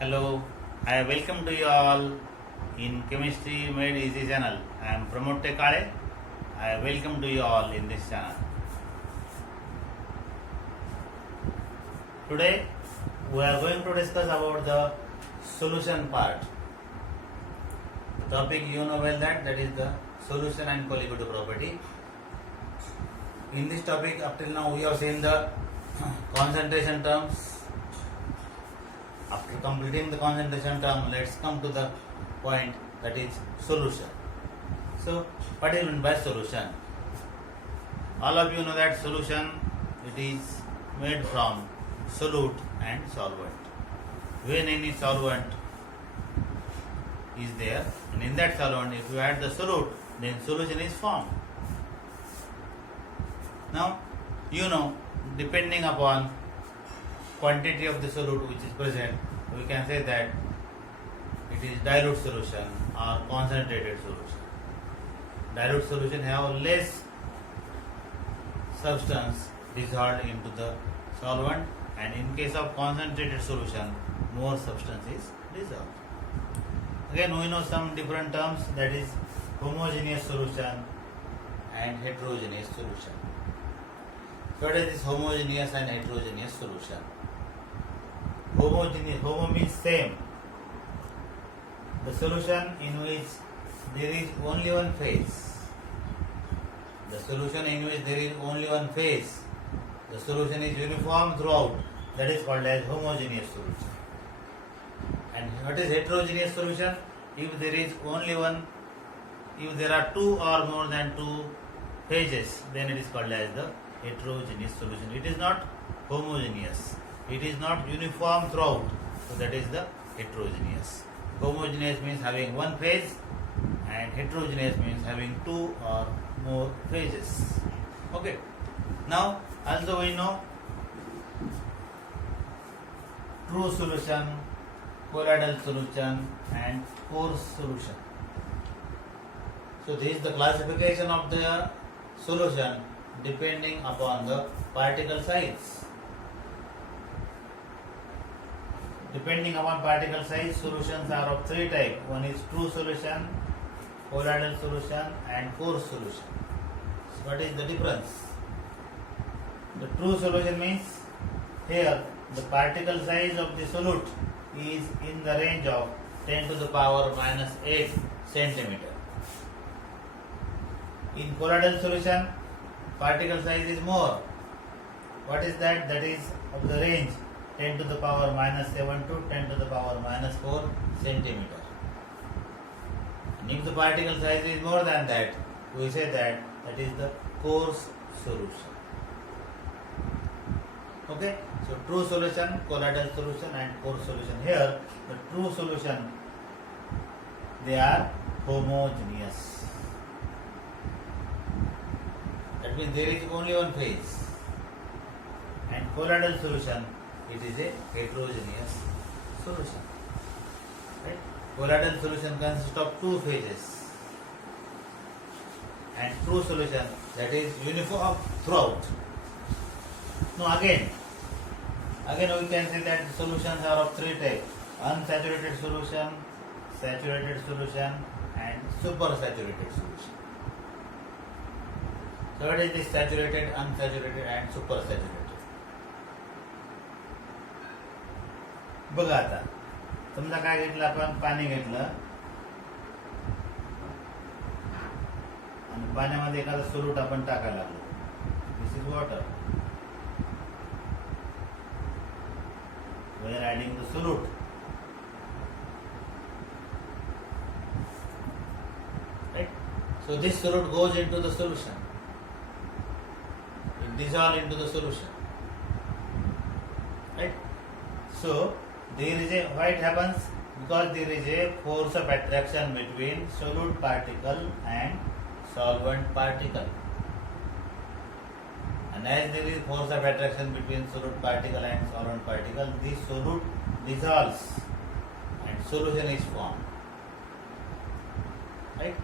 Hello, I welcome to you all in Chemistry Made Easy channel. I am Pramod Tekale. I welcome to you all in this channel. Today we are going to discuss about the solution part. The topic you know well that is the solution and colligative property. In this topic up till now we have seen the concentration terms. After completing the concentration term, let's come to the point that is solution. So, what is meant by solution? All of you know that solution, it is made from solute and solvent. When any solvent is there, and in that solvent, if you add the solute, then solution is formed. Now, you know, depending upon quantity of the solute which is present, we can say that it is dilute solution or concentrated solution. Dilute solution have less substance dissolved into the solvent, and in case of concentrated solution, more substance is dissolved. Again, we know some different terms, that is homogeneous solution and heterogeneous solution. So what is this homogeneous and heterogeneous solution? Homogeneous, homo means same. The solution in which there is only one phase. The solution in which there is only one phase. The solution is uniform throughout. That is called as homogeneous solution. And what is heterogeneous solution? If there is only one, if there are two or more than two phases, then it is called as the heterogeneous solution. It is not homogeneous. It is not uniform throughout. So that is the heterogeneous. Homogeneous means having one phase, and heterogeneous means having two or more phases. Okay. Now, also we know true solution, colloidal solution, and coarse solution. So this is the classification of the solution depending upon the particle size. Depending upon particle size, solutions are of three types. One is true solution, colloidal solution, and coarse solution. So what is the difference? The true solution means here the particle size of the solute is in the range of 10 to the power minus 8 centimeter. In colloidal solution, particle size is more. What is that? That is of the range 10 to the power minus 7 to 10 to the power minus 4 centimeter. And if the particle size is more than that, we say that is the coarse solution. Okay, so true solution, colloidal solution, and coarse solution. Here, the true solution, they are homogeneous. That means there is only one phase. And colloidal solution, it is a heterogeneous solution. Right? Colloidal solution consists of two phases, and true solution, that is uniform throughout. Now again we can say that solutions are of three types: unsaturated solution, saturated solution, and supersaturated solution. So what is this saturated, unsaturated, and supersaturated? बघा आता समजा काय घेतलं, आपण पाणी घेतलं आणि पाण्यामध्ये एखादं सोल्यूट आपण टाकायला लागलो. This is water. We are adding the solute. Right. So this solute goes into the solution. It dissolves into the solution. Right. So there is a, why it happens? Because there is a force of attraction between solute particle and solvent particle. And as there is force of attraction between solute particle and solvent particle, this solute dissolves and solution is formed. Right?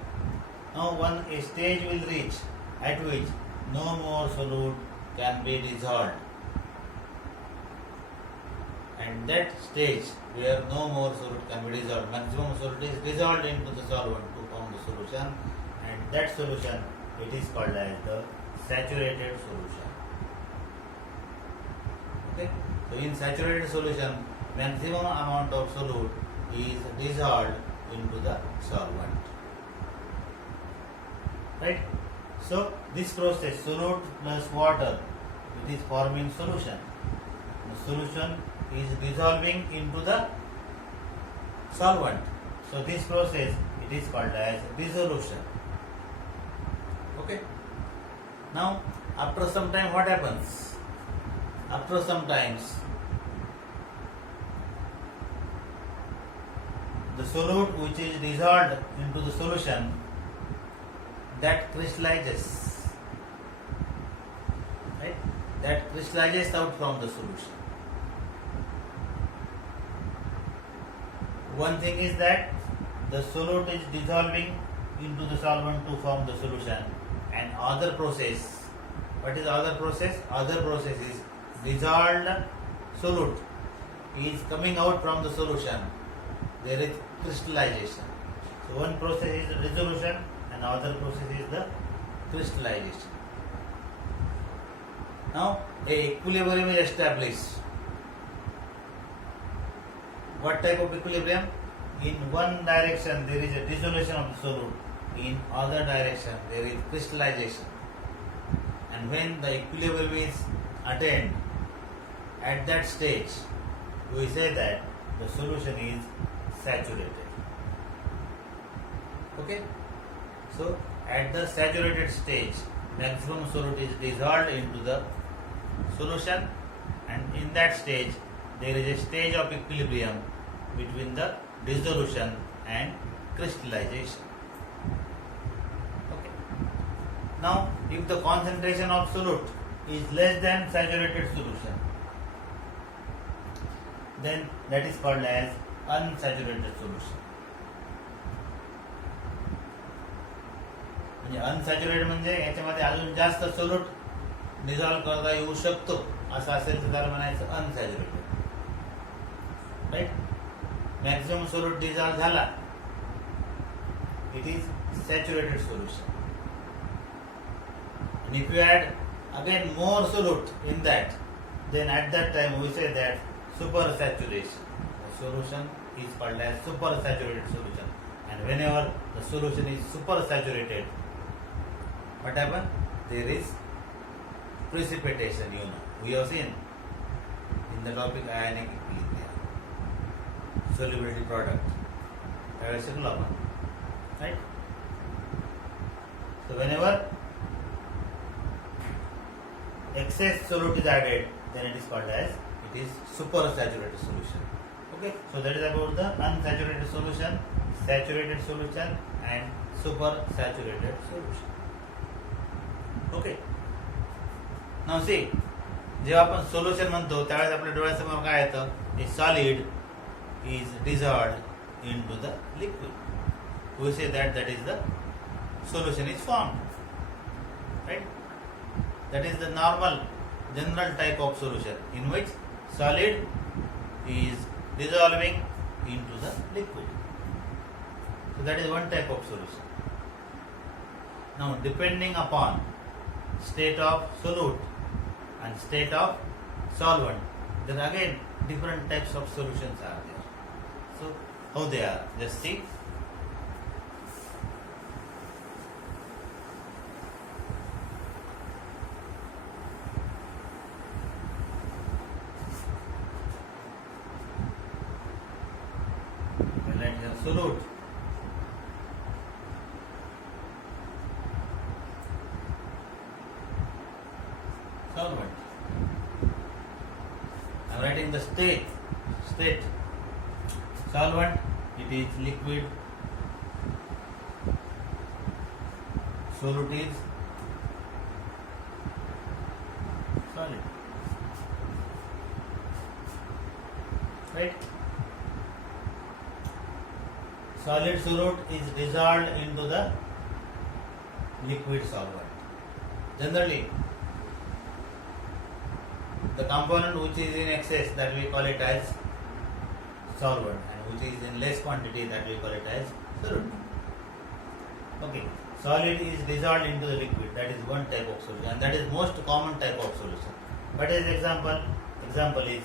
Now a stage will reach at which no more solute can be dissolved. and that stage where no more solute can be dissolved, maximum solute is dissolved into the solvent to form the solution, and that solution it is called as the saturated solution. Okay, so in saturated solution, maximum amount of solute is dissolved into the solvent. Right? So this process, solute plus water, it is forming solution. The solution is dissolving into the solvent. So this process it is called as dissolution. Okay. Now after some time what happens? After some times the solute which is dissolved into the solution that crystallizes, right? That crystallizes out from the solution. One thing is that the solute is dissolving into the solvent to form the solution, and other process. What is other process? Other process is dissolved solute is coming out from the solution. There is crystallization. So one process is dissolution and other process is the crystallization. Now a equilibrium is established. What type of equilibrium? In one direction there is a dissolution of the solute, in other direction there is crystallization. And when the equilibrium is attained, at that stage we say that the solution is saturated. Okay? So at the saturated stage, maximum solute is dissolved into the solution, and in that stage there is a stage of equilibrium between the dissolution and crystallization. Okay. Now if the concentration of solute is less than saturated solution, then that is called as unsaturated solution. म्हणजे unsaturated म्हणजे याच्यामध्ये अजून जास्त solute dissolve करता येऊ शकतो असं असेल तर त्याला म्हणायचं unsaturated. Right? Maximum solute dissolve झाला, it is saturated solution. And if you add again more solute in that, then at that time we say that supersaturation. The solution is called as supersaturated solution. And whenever the solution is supersaturated, what happens? There is precipitation, you know. We have seen in the topic ionic equilibrium, solubility product. Right? So whenever excess solute is added, then it is called as it is supersaturated solution. Okay, so that is about the unsaturated solution, saturated solution and supersaturated solution. Okay. Now see, जेव्हा आपण solution म्हणतो त्यावेळेस आपल्या डोळ्यासमोर काय येतं? A solid is dissolved into the liquid. We say that is the solution is formed. Right? That is the normal, general type of solution in which solid is dissolving into the liquid. So that is one type of solution. Now depending upon state of solute and state of solvent, then again different types of solutions are there. So how they are? Just see. Let's have solute. Solvent. I am writing the state. Solvent, it is liquid. Solute is solid. Right? Solid solute is dissolved into the liquid solvent. Generally, the component which is in excess, that we call it as solvent, and which is in less quantity, that we call it as solute. Okay, solid is dissolved into the liquid, that is one type of solution, and that is most common type of solution. What is example? Example is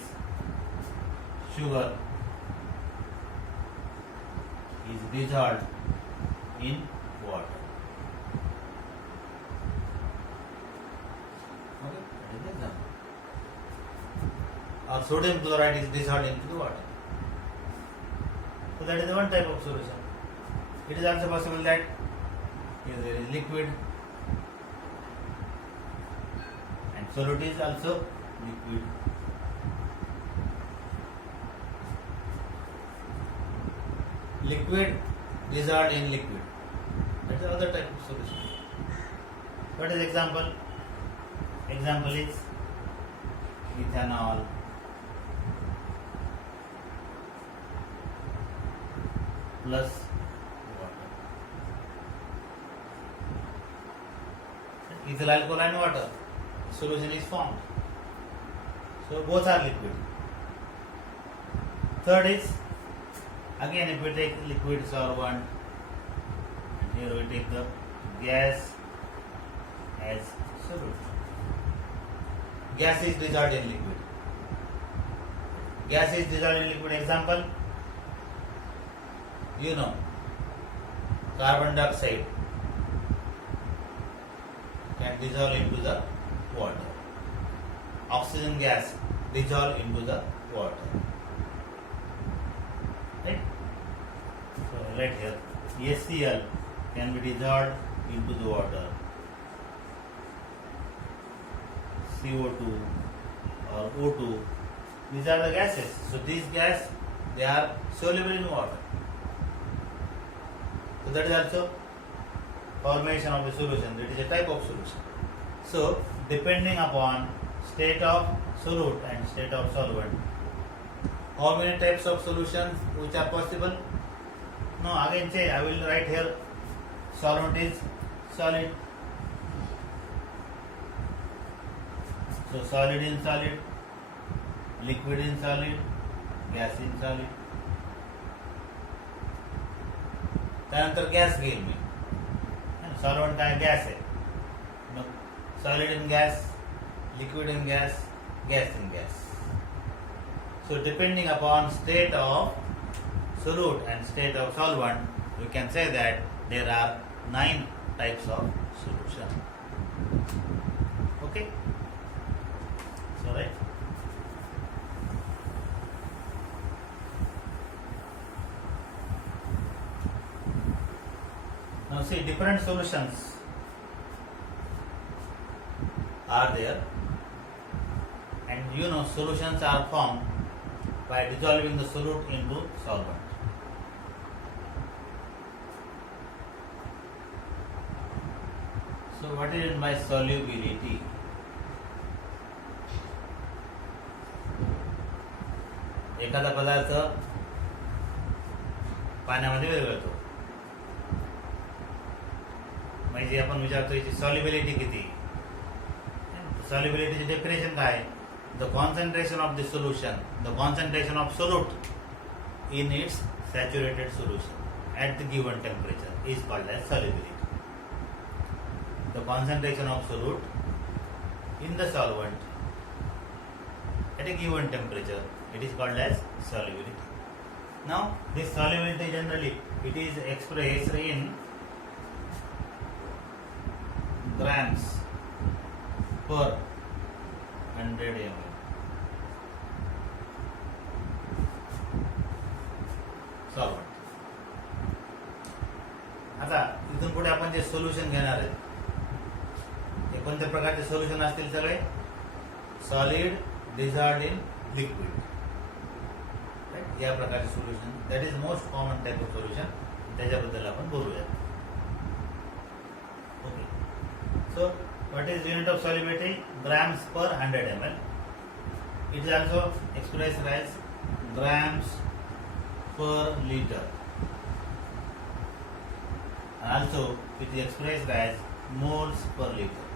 sugar is dissolved in water. Okay, that is the example. Or sodium chloride is dissolved into the water. So that is one type of solution. It is also possible that if there is liquid and solute is also liquid. Liquid dissolved in liquid. That is another type of solution. What is example? Example is ethanol plus water. Ethyl alcohol and water. Solution is formed. So both are liquid. Third is, again if we take liquid solvent, and here we take the gas as solute. Gas is dissolved in liquid. Gas is dissolved in liquid. Example, you know, carbon dioxide can dissolve into the water. Oxygen gas dissolve into the water. Right? So right here, HCl can be dissolved into the water. CO2 or O2, these are the gases. So these gas, they are soluble in water. So that is also formation of a solution. That is a type of solution. So depending upon state of solute and state of solvent, how many types of solutions which are possible? No, again say, I will write here solvent is solid. So solid in solid, liquid in solid, gas in solid. त्यानंतर gas घेईल मी, solvent काय gas आहे, मग solid in gas, liquid in gas, gas in gas. So depending upon state of solute and state of solvent, we can say that there are 9 types of solution. Okay? So right? Now see, different solutions are there, and you know solutions are formed by dissolving the solute into solvent. So what is meant by solubility? एखादा पदार्थ पाण्यामध्ये विरघळतो, म्हणजे आपण विचारतो याची solubility किती. सॉल्युबिलिटीची definition काय? The concentration of the solution, the concentration of solute in its saturated solution at the given temperature is called as solubility. The concentration of solute in the solvent at a given temperature, it is called as solubility. Now this solubility generally it is expressed in grams per 100 ml. Solvent. आता इथून पुढे आपण जे solution घेणार आहेत ते कोणत्या प्रकारचे solution असतील? सगळे सॉलिड डिझॉल्व्ड इन लिक्विड, या प्रकारचे solution. That is most common type of solution. त्याच्याबद्दल आपण बोलूया. Okay. So what is unit of solubility? Grams per 100 ml. It is also expressed as grams per liter, and also it is expressed as moles per liter.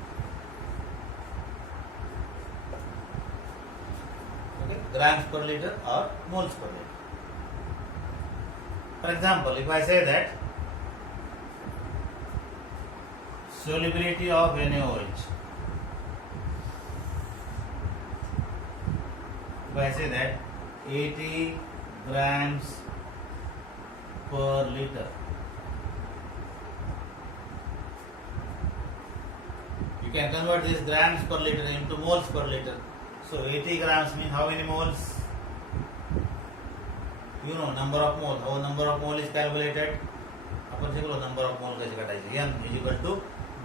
grams per liter or moles per liter. For example, if I say that solubility of NaOH, if I say that 80 grams per liter, you can convert this grams per liter into moles per liter. So 80 grams means how many moles? You know number of mole. How number of mole is calculated? आपण शिकलो number of mole कशी काढायची. N is equal to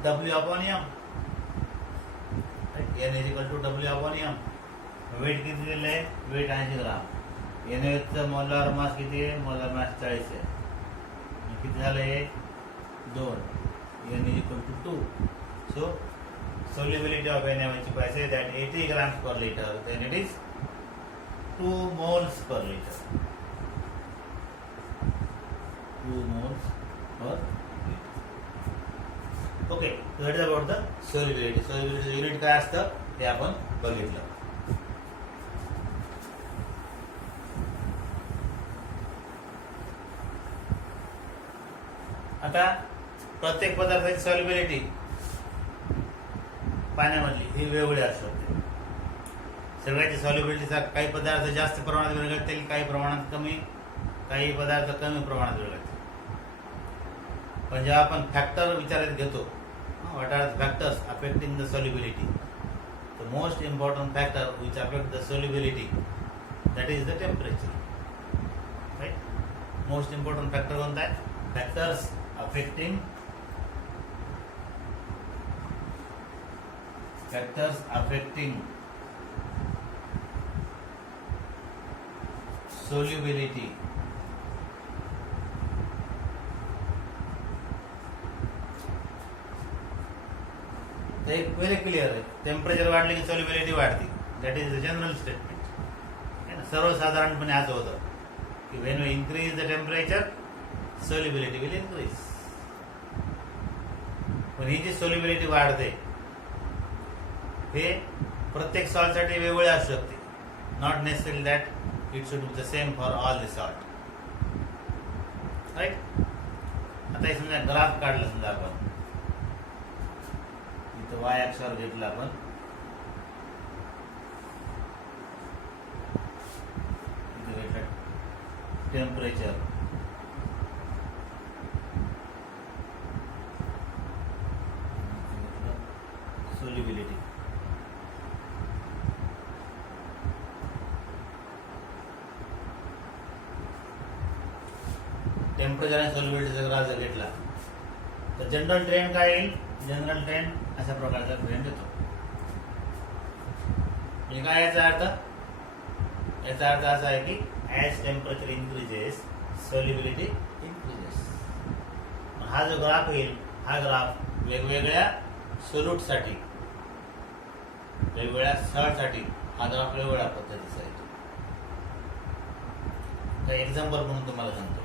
W upon M. Right? N is equal to W upon M. Weight किती दिलं आहे? Wait 80 ग्राम. NaOHचं molar mass किती आहे? Molar mass 40 आहे. किती झालं हे? 2. N is equal to 2. So solubility of NaOH, if I say that 80 grams per liter, then it is 2 moles per liter. 2 moles per liter. Okay, so that is about the solubility. Solubility unit काय असतं ते आपण बघितलं. आता प्रत्येक पदार्थाची solubility पाण्यामधली ही वेगळी असू शकते. सगळ्याची सॉल्युबिलिटी काही पदार्थ जास्त प्रमाणात विरघळतील, काही प्रमाणात कमी, काही पदार्थ कमी प्रमाणात विरघळतील. पण जेव्हा आपण फॅक्टर विचारात घेतो, what are the factors affecting the solubility, the most important factor which affect the solubility, that is the temperature. Right? Most important factor कोणता आहे? फॅक्टर्स affecting solubility. ते व्हेरी क्लिअर आहे. टेम्परेचर वाढले की सॉल्युबिलिटी वाढते. That is the general statement. सर्वसाधारणपणे असं होतं की when we increase the temperature solubility will increase. पण ही जी solubility वाढते हे प्रत्येक सॉल्टसाठी वेगवेगळे असू शकते. Not necessary that it should be the same for all the salt. Right? आता हे समजा ग्राफ काढला, समजा आपण इथं वाय अक्षावर घेतलं आपण, इथं घेतलं टेम्परेचर, solubility. टेम्परेचर आणि सॉल्युबिलिटीचा ग्राफ जर घेतला तर जनरल ट्रेंड काय येईल? जनरल ट्रेंड अशा प्रकारचा ट्रेंड येतो. म्हणजे काय याचा अर्थ? याचा अर्थ असा आहे की as temperature increases solubility increases. हा जो ग्राफ येईल, हा ग्राफ वेगवेगळ्या सोल्यूटसाठी, वेगवेगळ्या सॉल्टसाठी हा ग्राफ वेगवेगळ्या पद्धतीचा येतो. काही एक्झाम्पल म्हणून तुम्हाला सांगतो.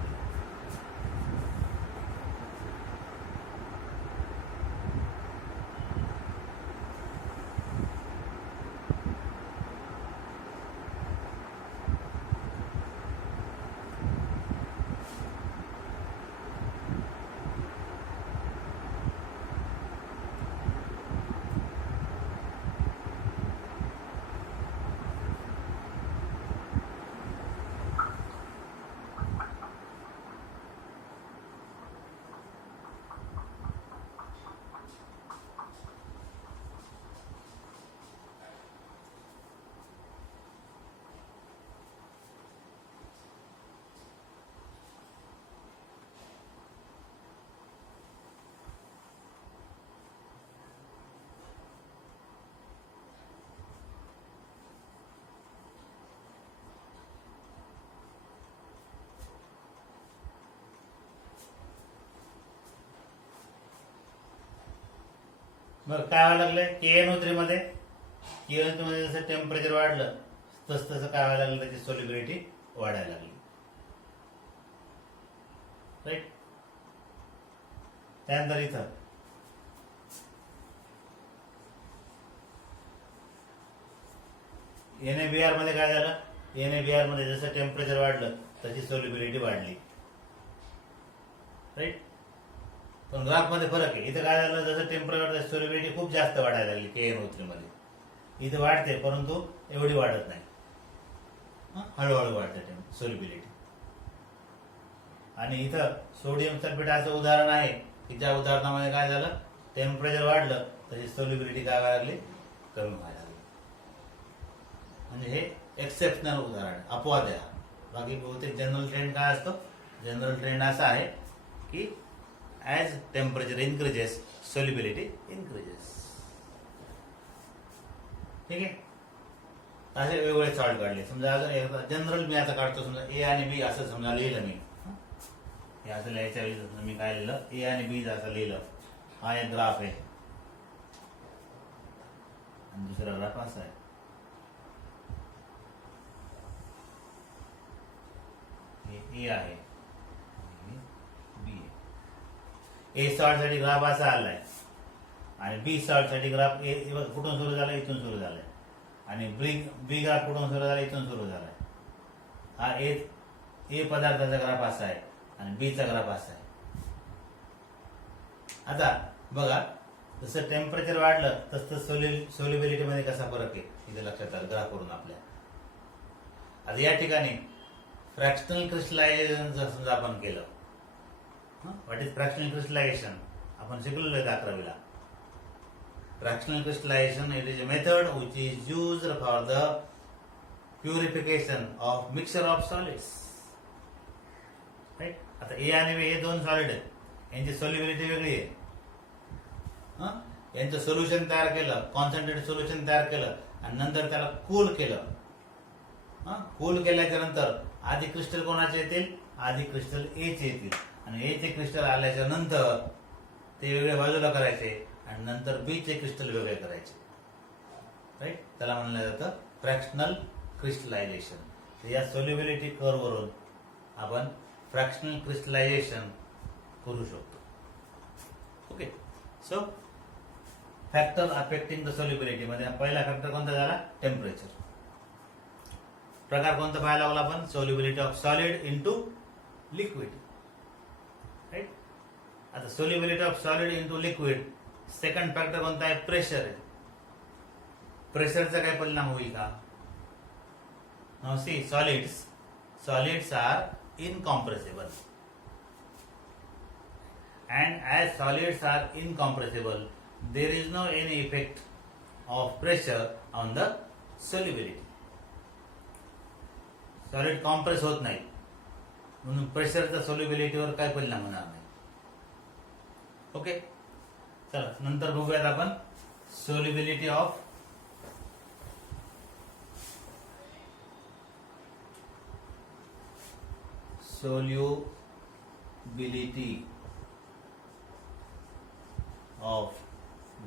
बरं काय व्हायला लागलंय? KNO3 मध्ये जसं टेम्परेचर वाढलं तसं काय व्हायला लागलं? त्याची सॉल्युबिलिटी वाढायला लागली. राईट? त्यानंतर इथं NaBr मध्ये काय झालं? NaBr मध्ये जसं टेम्परेचर वाढलं तशी सोल्युबिलिटी वाढली, राईट. पण ग्राफ मध्ये फरक आहे. इथं काय झालं, जसं टेम्परेचर सोल्युबिलिटी खूप जास्त वाढायला लागली KnO3 मध्ये. इथं वाढते परंतु एवढी वाढत नाही, हळूहळू वाढते सोल्युबिलिटी. आणि इथं सोडियम सल्फेट असं उदाहरण आहे की ज्या उदाहरणामध्ये काय झालं, टेम्परेचर वाढलं तशी सोल्युबिलिटी काय व्हायला लागली, कमी व्हायला लागली. म्हणजे हे एक्सेप्शनल उदाहरण, अपवाद आहे. बाकी बहुतेक जनरल ट्रेंड काय असतो, जनरल ट्रेंड असा आहे की as temperature increases solubility increases. ठीक आहे. असे वेगवेगळे सॉल्ट काढले. समजा अजून जनरल मी आता काढतो, समजा A आणि B असं समजा लिहिलं मी. हे असं लिहायच्या वेळी मी काय लिहिलं, A आणि B असं लिहिलं. हा एक ग्राफ आहे आणि दुसरा ग्राफ असा आहे. हे A आहे, B आहे. A सॉल्ट साठी ग्राफ असा आलाय आणि B सॉल्ट साठी ग्राफ कुठून सुरू झाला, इथून सुरू झालाय. आणि बी ग्राफ कुठून सुरू झाला, इथून सुरू झालाय. हा ए पदार्थाचा ग्राफ असा आहे आणि बीचा ग्राफ असा आहे. आता बघा, जसं टेम्परेचर वाढलं तसं सोल्युबिलिटी मध्ये कसा फरक आहे इथे लक्षात आलं ग्राफ करून आपल्या. आता या ठिकाणी फ्रॅक्शनल क्रिस्टलायझेशन जर समजा आपण केलं, व्हॉट इज फ्रॅक्शनल क्रिस्टलायझेशन आपण शिकलेलो आहे 11वीला. Fractional crystallization, it is a method which is used for the purification of mixture of solids. Right? आता A आणि B हे दोन सॉलिड आहेत, यांची सोल्युबिलिटी वेगळी आहे. यांचं सोल्युशन तयार केलं, कॉन्सन्ट्रेटेड सोल्युशन तयार केलं आणि नंतर त्याला कूल केलं. कूल केल्याच्या नंतर आधी क्रिस्टल कोणाचे येतील, आधी क्रिस्टल A चे येतील आणि A चे क्रिस्टल आल्याच्या नंतर ते वेगळे बाजूला करायचे आणि नंतर B चे क्रिस्टल वेगळे करायचे. राईट. त्याला म्हणलं जातं फ्रॅक्शनल क्रिस्टलायझेशन. या सोल्युबिलिटी कर्व वरून आपण फ्रॅक्शनल क्रिस्टलायझेशन करू शकतो. Okay. So factor affecting the solubility मध्ये पहिला फॅक्टर कोणता झाला, टेम्परेचर. प्रकार कोणता पाहायला लागला आपण, solubility of solid into liquid. Right. आता solubility of solid into liquid, second factor कोणता आहे, प्रेशर आहे. प्रेशरचा काय परिणाम होईल का, now see solids are incompressible and as solids are incompressible there is no any effect of pressure on the solubility. Solid compress होत नाही म्हणून प्रेशरचा सोल्युबिलिटीवर काय परिणाम होणार नाही. ओके. चला नंतर बघूयात आपण solubility of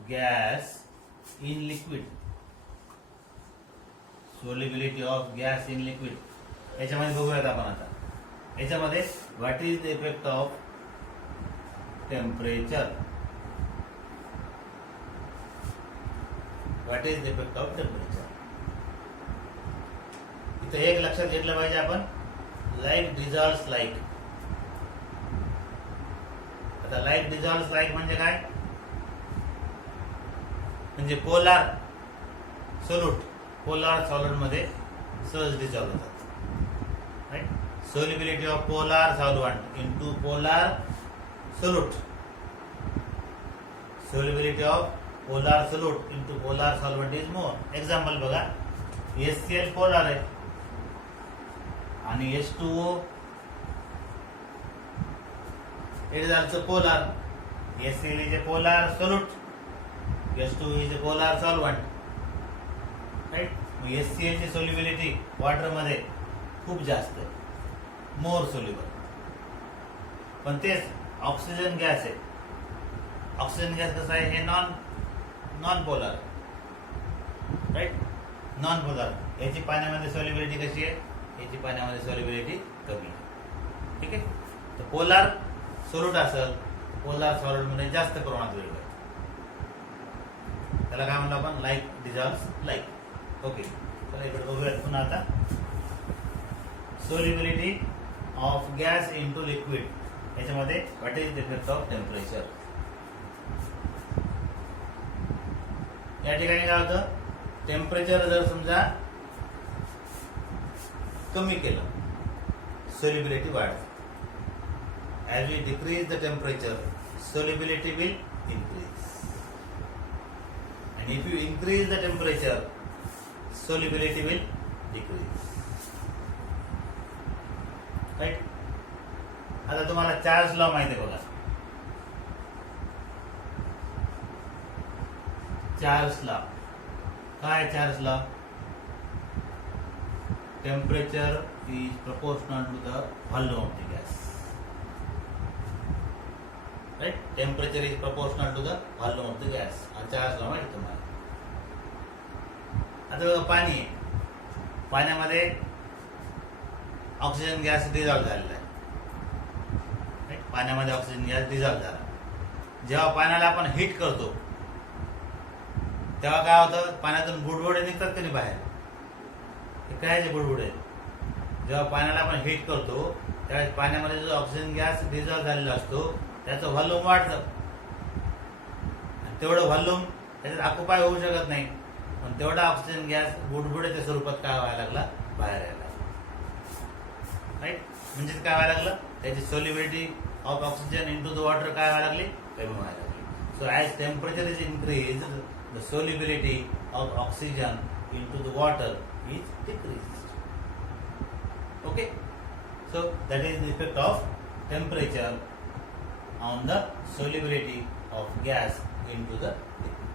gas in liquid. Solubility of gas in liquid याच्यामध्ये बघूयात आपण आता. याच्यामध्ये what is the effect of temperature, what is the effect of temperature. इथं एक लक्षात घेतलं पाहिजे आपण, लाईक डिझॉल्व्स लाईक. आता लाईक डिझॉल्व्स लाईक म्हणजे काय, म्हणजे पोलार सॉल्यूट मध्ये सहज डिझॉल्व्ह होतात. Right. Solubility of polar solvent into polar solute. Solubility of polar solute into polar solvent is more. Example बघा, HCl पोलार आहे आणि H2O it is also polar. HCl is a polar solute, H2O is a polar solvent. Right. HCl ची solubility water मध्ये खूप जास्त आहे, more soluble. पण तेच ऑक्सिजन गॅस आहे. ऑक्सिजन गॅस कसा आहे, हे non polar. Right. Non polar. याची पाण्यामध्ये सोल्युबिलिटी कशी आहे, याची पाण्यामध्ये सोल्युबिलिटी कमी आहे. ठीक आहे. तर पोलार सोल्यूट असेल, पोलार सॉल्यूट मध्ये जास्त प्रमाणात वेगळं आहे. त्याला काय म्हणलं आपण, लाईक डिझॉल्व्स लाईक. ओके. चला इकडे बघूयात पुन्हा आता solubility of gas into liquid याच्यामध्ये what is the effect of temperature. या ठिकाणी काय होतं, टेम्परेचर जर समजा कमी केलं सोल्युबिलिटी वाढते. As we decrease the temperature solubility will increase, and if you increase the temperature solubility will decrease. Right? आता तुम्हाला चार्ल्स लॉ माहिती आहे बघा. चार्ल्स लॉ काय? Charles law temperature is proportional to the volume of the gas. Right? Temperature is proportional to the volume of the gas. Charles law माहिती तुम्हाला. आता बघा पाणी आहे, पाण्यामध्ये ऑक्सिजन गॅस डिझॉल्व्ह झालेला आहे. Right? पाण्यामध्ये ऑक्सिजन गॅस डिझॉल्व्ह झाला. जेव्हा पाण्याला आपण हीट करतो तेव्हा काय होतं, पाण्यातून बुडबुडे निघतात की नाही बाहेर. हे काय बुडबुडे? जेव्हा पाण्याला आपण हीट करतो त्यावेळेस पाण्यामध्ये जो ऑक्सिजन गॅस डिझॉल्व्ह झालेला असतो त्याचं व्हॉल्यूम वाढतं. तेवढं व्हॉल्यूम त्याच्यात ऑक्युपाय होऊ शकत नाही, पण तेवढा ऑक्सिजन गॅस बुडबुड्याच्या स्वरूपात काय व्हायला लागला, बाहेर यायला. राईट? म्हणजे काय व्हायला लागलं, त्याची solubility of oxygen into the water काय व्हायला लागली, कमी व्हायला लागली. So as temperature is increase the solubility of oxygen into the water is decrease. Okay, so that is the effect of temperature on the solubility of gas into the liquid.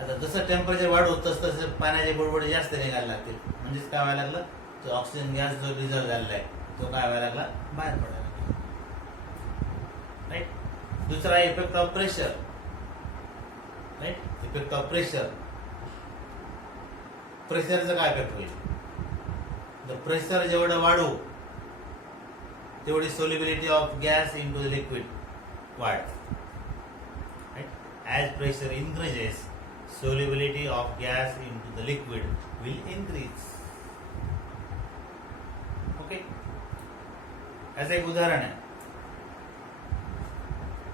आता जसं temperature वाढवत तसं पाण्याचे बुडबुडे जास्त निघायला लागतील. म्हणजेच काय व्हायला लागलं, तो ऑक्सिजन गॅस जो डिझॉल्व्ह झालेला आहे तो काय व्हायला लागला, बाहेर पडायला लागला. राईट? दुसरा effect of pressure. Right? Effect of pressure. प्रेशरचा काय इफेक्ट होईल, द प्रेशर जेवढं वाढू तेवढी solubility of gas into the liquid वाढते. As pressure increases solubility of gas into the liquid will increase. Okay, याचं एक उदाहरण आहे.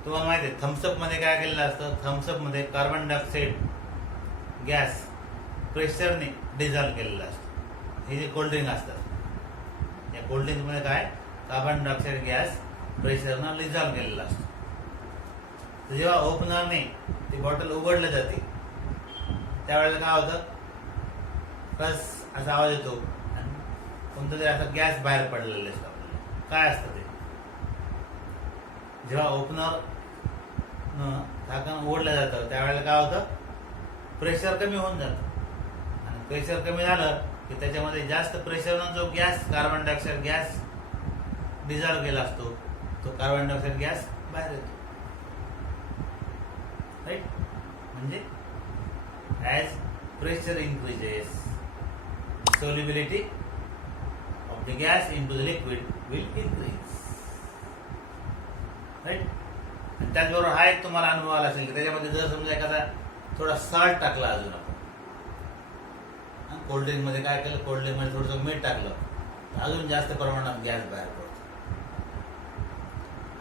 तुम्हाला माहिती आहे थम्सअप मध्ये काय केलेलं असतं, थम्सअप मध्ये कार्बन डायऑक्साईड गॅस प्रेशरने डिझॉल्व्ह केलेलं असतं. हे जे कोल्ड्रिंक असतात या कोल्ड्रिंक मध्ये काय कार्बन डायऑक्साईड गॅस प्रेशरनं डिझॉल्व्ह केलेला असतो. तर जेव्हा ओपनरने ती बॉटल उघडली जाते त्यावेळेला काय होतं, कस असा आवाज येतो आणि कोणता तरी असा गॅस बाहेर पडलेला असतो. आपल्याला काय असतं ते, जेव्हा ओपनर झाकण उघडलं जातं त्यावेळेला काय होतं, प्रेशर कमी होऊन जातं. आणि प्रेशर कमी झालं की त्याच्यामध्ये जास्त प्रेशरनं जो gas carbon dioxide gas dissolve केला असतो तो कार्बन डायऑक्साईड गॅस बाहेर येतो. राईट? म्हणजे as pressure increases solubility of the gas into the liquid will increase. Right? आणि त्याचबरोबर हा एक तुम्हाला अनुभव आला असेल की त्याच्यामध्ये जर समजा एखादा थोडा सॉल्ट टाकला, अजून आपण कोल्ड्रिंक मध्ये काय केलं, कोल्ड्रिंक मध्ये थोडंसं मीठ टाकलं तर अजून जास्त प्रमाणात गॅस बाहेर पडतो.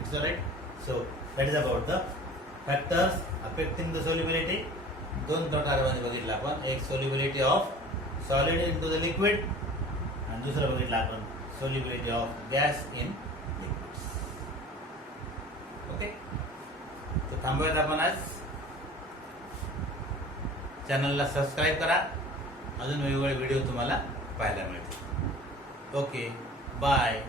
It's alright. So that is about the factors affecting the solubility. दोन प्रकारामध्ये बघितलं आपण, एक solubility of solid into the liquid आणि दुसरं बघितलं आपण solubility of gas in liquids. Okay, तर थांबूयात आपण आज. चॅनलला सबस्क्राईब करा, अजून वेगवेगळे व्हिडिओ तुम्हाला पाहायला मिळतील. Okay, bye.